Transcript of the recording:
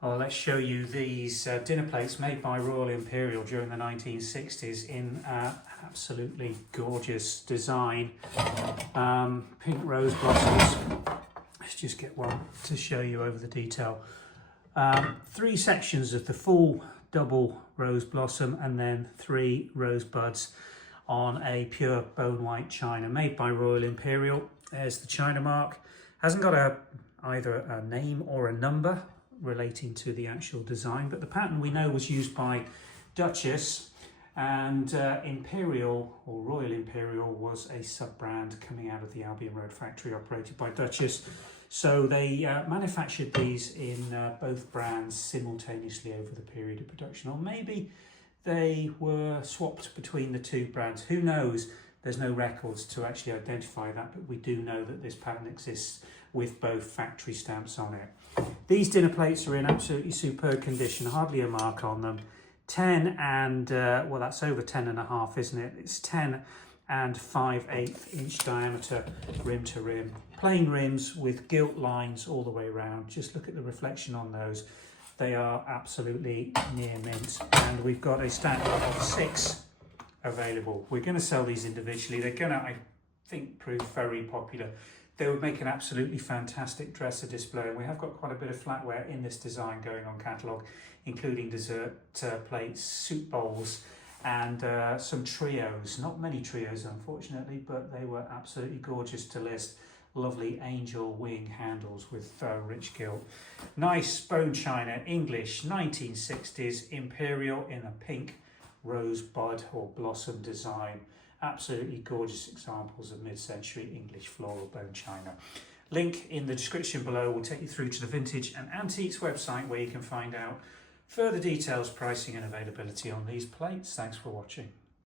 Oh, let's show you these dinner plates made by Royal Imperial during the 1960s in absolutely gorgeous design. Pink rose blossoms. Let's just get one to show you over the detail. 3 sections of the full double rose blossom and then 3 rose buds on a pure bone white china made by Royal Imperial. There's the china mark. Hasn't got either a name or a number relating to the actual design, but the pattern we know was used by Duchess, and Imperial or Royal Imperial was a sub-brand coming out of the Albion Road factory operated by Duchess. So they manufactured these in both brands simultaneously over the period of production, or maybe they were swapped between the 2 brands. Who knows? There's no records to actually identify that, but we do know that this pattern exists with both factory stamps on it. These dinner plates are in absolutely superb condition, hardly a mark on them. 10 and, well, that's over 10.5, isn't it? It's 10 and 5/8 inch diameter rim to rim. Plain rims with gilt lines all the way around. Just look at the reflection on those. They are absolutely near mint. And we've got a stack of 6 available. We're going to sell these individually. They're going to, I think, prove very popular. They would make an absolutely fantastic dresser display. We have got quite a bit of flatware in this design going on catalogue, including dessert plates, soup bowls, and some trios. Not many trios, unfortunately, but they were absolutely gorgeous to list. Lovely angel wing handles with rich gilt. Nice bone china, English, 1960s, Imperial in a pink rose bud or blossom design. Absolutely gorgeous examples of mid-century English floral bone china. Link in the description below will take you through to the Vintage and Antiques website, where you can find out further details, pricing and availability on these plates. Thanks for watching.